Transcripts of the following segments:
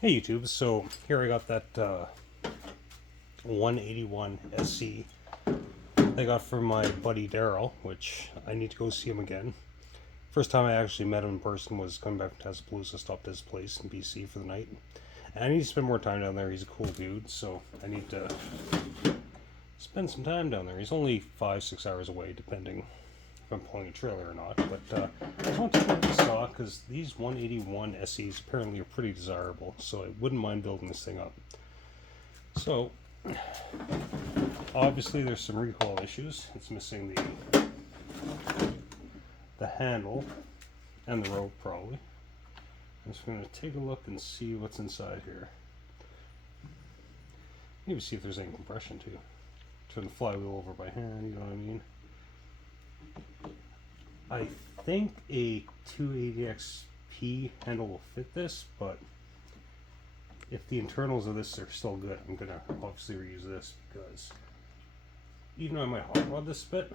Hey YouTube, so here I got that 181 SC I got from my buddy Daryl, which I need to go see him again. First time I actually met him in person was coming back from Tuscaloosa, stopped at his place in BC for the night. And I need to spend more time down there. He's a cool dude, so I need to spend some time down there. He's only 5-6 hours away, depending if I'm pulling a trailer or not. But I just want to take a look at the stock because these 181 SEs apparently are pretty desirable, so I wouldn't mind building this thing up. So, obviously there's some recoil issues. It's missing the handle and the rope probably. I'm just going to take a look and see what's inside here. Maybe see if there's any compression too. Turn the flywheel over by hand, you know what I mean? I think a 280XP handle will fit this, but if the internals of this are still good, I'm going to obviously reuse this because even though I might hot rod this bit,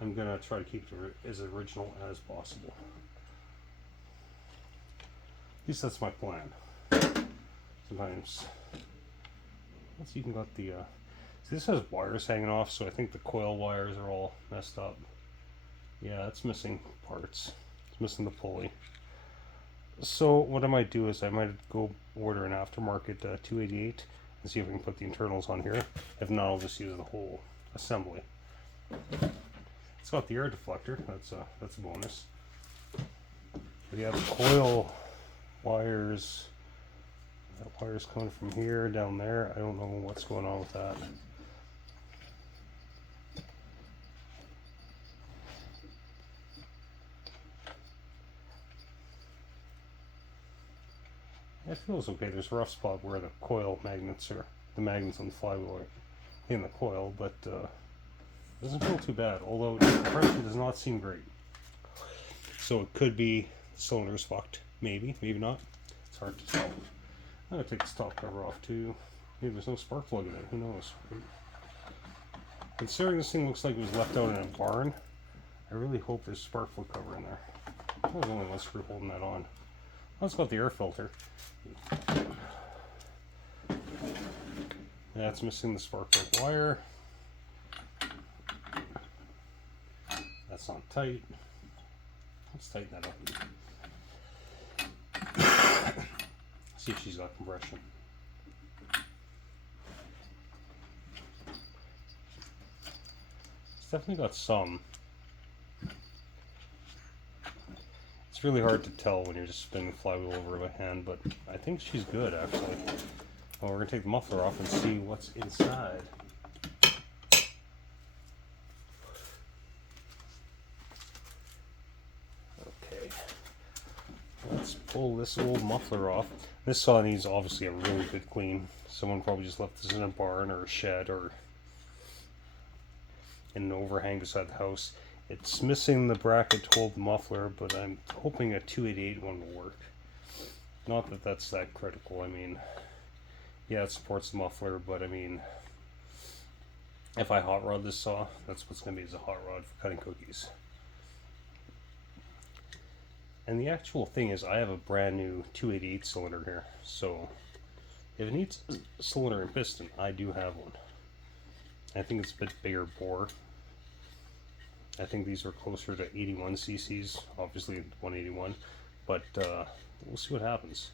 I'm going to try to keep it as original as possible. At least that's my plan. Sometimes, let's even got the, see this has wires hanging off, so I think the coil wires are all messed up. Yeah, it's missing parts. It's missing the pulley. So what I might do is I might go order an aftermarket 288 and see if we can put the internals on here. If not, I'll just use the whole assembly. It's got the air deflector. That's a bonus. But yeah, the coil wires. That wire's coming from here down there. I don't know what's going on with that. It feels okay. There's a rough spot where the coil magnets are, the magnets on the flywheel are in the coil, but it doesn't feel too bad. Although the compression does not seem great. So it could be the cylinder's fucked. Maybe, maybe not. It's hard to tell. I'm gonna take this top cover off too. Maybe there's no spark plug in it. Who knows? Considering this thing looks like it was left out in a barn, I really hope there's spark plug cover in there. There's only one screw holding that on. Let's go with the air filter. That's missing the spark plug wire. That's not tight. Let's tighten that up. See if she's got compression. It's definitely got some. It's really hard to tell when you're just spinning the flywheel over by hand, but I think she's good actually. Well, we're gonna take the muffler off and see what's inside. Okay, let's pull this old muffler off. This saw needs obviously a really good clean. Someone probably just left this in a barn or a shed or in an overhang beside the house. It's missing the bracket to hold the muffler, but I'm hoping a 288 one will work. Not that that's that critical. I mean, yeah, it supports the muffler, but I mean, if I hot rod this saw, that's what's going to be as a hot rod for cutting cookies. And the actual thing is, I have a brand new 288 cylinder here, so if it needs a cylinder and piston, I do have one. I think it's a bit bigger bore. I think these are closer to 81 cc's, obviously 181, but we'll see what happens.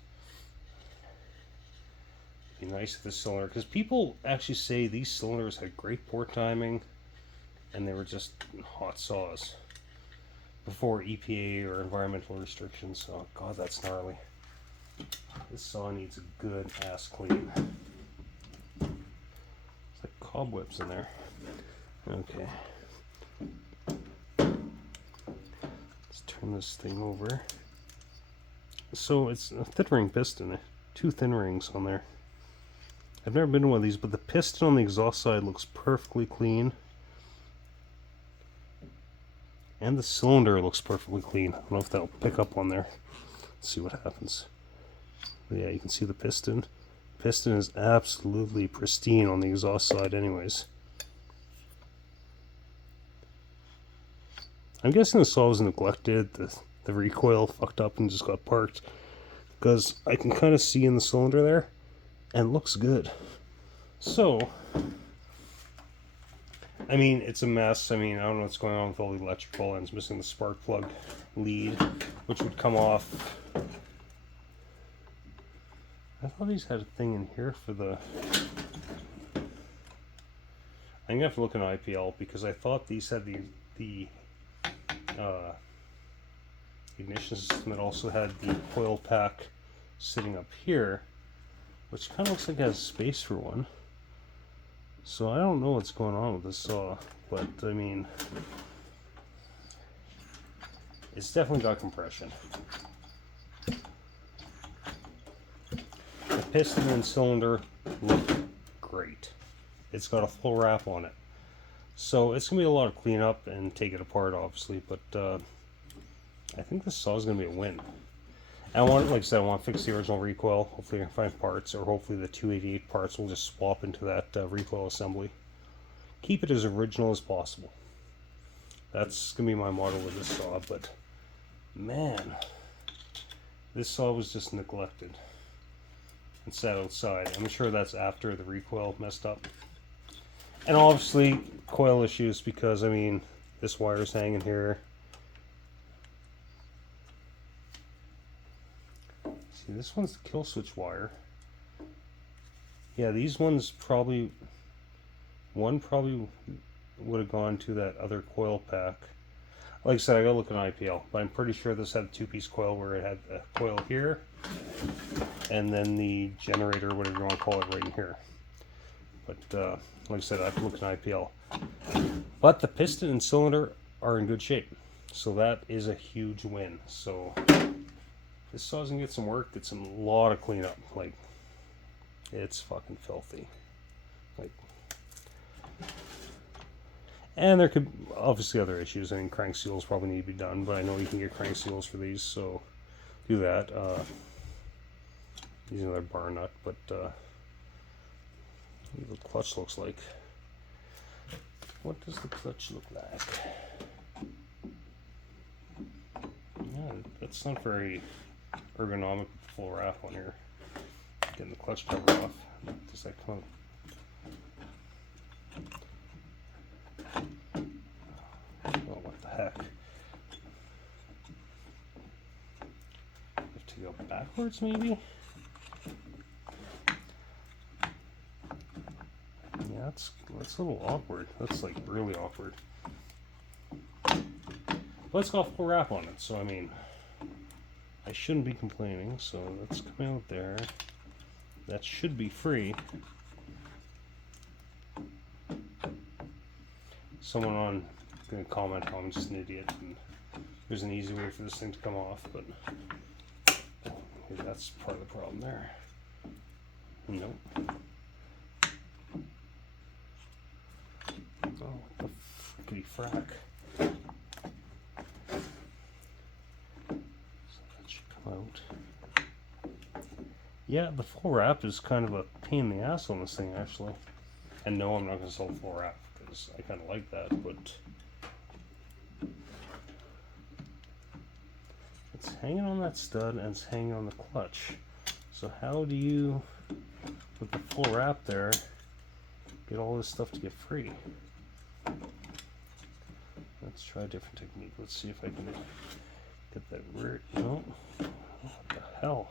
Be nice if this cylinder, because people actually say these cylinders had great port timing and they were just hot saws before EPA or environmental restrictions. Oh god, that's gnarly. This saw needs a good ass clean. It's like cobwebs in there. Okay. Turn this thing over. So it's a thin ring piston, 2 thin rings on there. I've never been to one of these, but the piston on the exhaust side looks perfectly clean. And the cylinder looks perfectly clean. I don't know if that'll pick up on there. Let's see what happens. But yeah, you can see the piston. Piston is absolutely pristine on the exhaust side anyways. I'm guessing the saw was neglected, the recoil fucked up and just got parked. because I can kind of see in the cylinder there, and it looks good. So, I mean, it's a mess. I mean, I don't know what's going on with all the electrical, and it's missing the spark plug lead, which would come off. I thought these had a thing in here for the... I'm gonna have to look in IPL because I thought these had the ignition system that also had the coil pack sitting up here, which kind of looks like it has space for one. So I don't know what's going on with this saw, but I mean, it's definitely got compression. The piston and cylinder look great. It's got a full wrap on it. So it's going to be a lot of cleanup and take it apart, obviously, but I think this saw is going to be a win. And I want, like I said, I want to fix the original recoil. Hopefully I can find parts, or hopefully the 288 parts will just swap into that recoil assembly. Keep it as original as possible. That's going to be my motto with this saw, but man, this saw was just neglected and sat outside. I'm sure that's after the recoil messed up. And obviously, coil issues because, I mean, this wire's hanging here. See, this one's the kill switch wire. Yeah, these ones probably... One probably would have gone to that other coil pack. Like I said, I gotta look at an IPL, but I'm pretty sure this had a two-piece coil where it had a coil here, and then the generator, whatever you want to call it, right in here. But like I said, I have to look at an IPL. But the piston and cylinder are in good shape, so that is a huge win. So this saw's gonna get some work, get some lot of cleanup. Like, it's fucking filthy. Like, and there could obviously other issues. I mean, crank seals probably need to be done, but I know you can get crank seals for these, so do that. Use another bar nut, but what the clutch looks like. What does the clutch look like? Yeah, that's not very ergonomic with the full wrap on here. Getting the clutch cover off. Does that come out? Oh, what the heck? Have to go backwards, maybe? Yeah, that's a little awkward. That's like really awkward. But it's got full wrap on it, so I mean, I shouldn't be complaining. So that's coming out there. That should be free. Someone on going to comment, oh, I'm just an idiot, and there's an easy way for this thing to come off, but that's part of the problem there. Nope. Oh, what the frickety frack. So that should come out. Yeah, the full wrap is kind of a pain in the ass on this thing, actually. And no, I'm not going to sell full wrap, because I kind of like that, but it's hanging on that stud and it's hanging on the clutch. So how do you, with the full wrap there, get all this stuff to get free? Let's try a different technique. Let's see if I can get that rear. No. What the hell?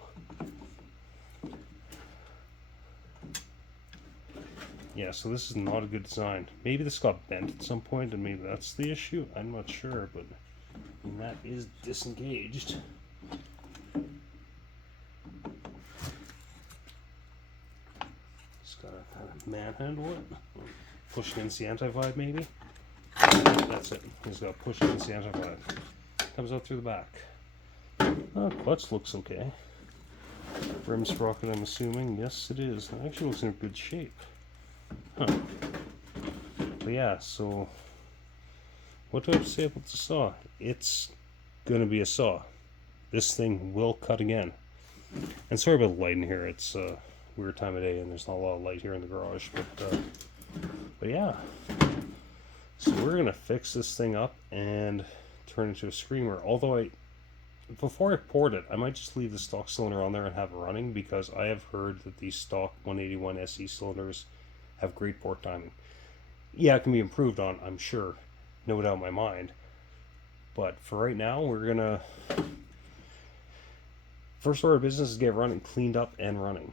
Yeah, so this is not a good design. Maybe this got bent at some point and maybe that's the issue. I'm not sure, but that is disengaged. Just gotta kind of manhandle it. Push against the anti-vibe maybe. That's it. He's got to push against the anti-vibe. Comes out through the back. Oh, clutch looks okay. Rim sprocket, I'm assuming. Yes, it is. It actually looks in good shape. Huh. But yeah, so what do I have to say about the saw? It's gonna be a saw. This thing will cut again. And sorry about the light in here. It's a weird time of day and there's not a lot of light here in the garage. But yeah. So we're gonna fix this thing up and turn it into a screamer. Although before I port it, I might just leave the stock cylinder on there and have it running, because I have heard that these stock 181 SE cylinders have great port timing. Yeah, it can be improved on, I'm sure, no doubt in my mind. But for right now, we're gonna first order of business is get running, cleaned up and running,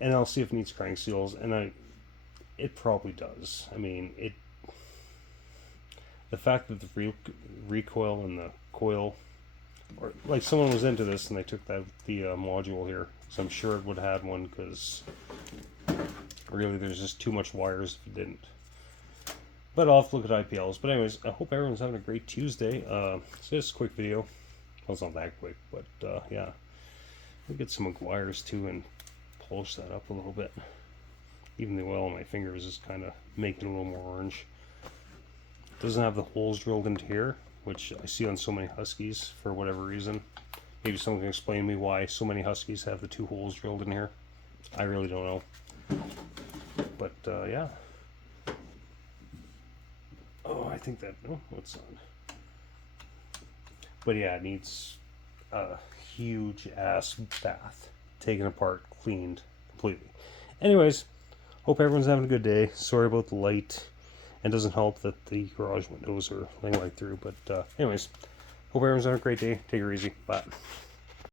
and I'll see if it needs crank seals. And it probably does. I mean, the fact that the recoil and the coil, or like someone was into this and they took the module here, so I'm sure it would have had one, because really there's just too much wires if you didn't. But I'll have to look at IPLs. But anyways, I hope everyone's having a great Tuesday. So just a quick video. Well, it's not that quick, but yeah. We'll get some wires too and polish that up a little bit. Even the oil on my fingers is kind of making it a little more orange. Doesn't have the holes drilled into here, which I see on so many Huskies for whatever reason. Maybe someone can explain to me why so many Huskies have the 2 holes drilled in here. I really don't know. But yeah. Oh, I think that, oh, what's on? But yeah, it needs a huge ass bath. Taken apart, cleaned completely. Anyways, hope everyone's having a good day. Sorry about the light. And it doesn't help that the garage windows are letting light through. But anyways, hope everyone's having a great day. Take it easy. Bye.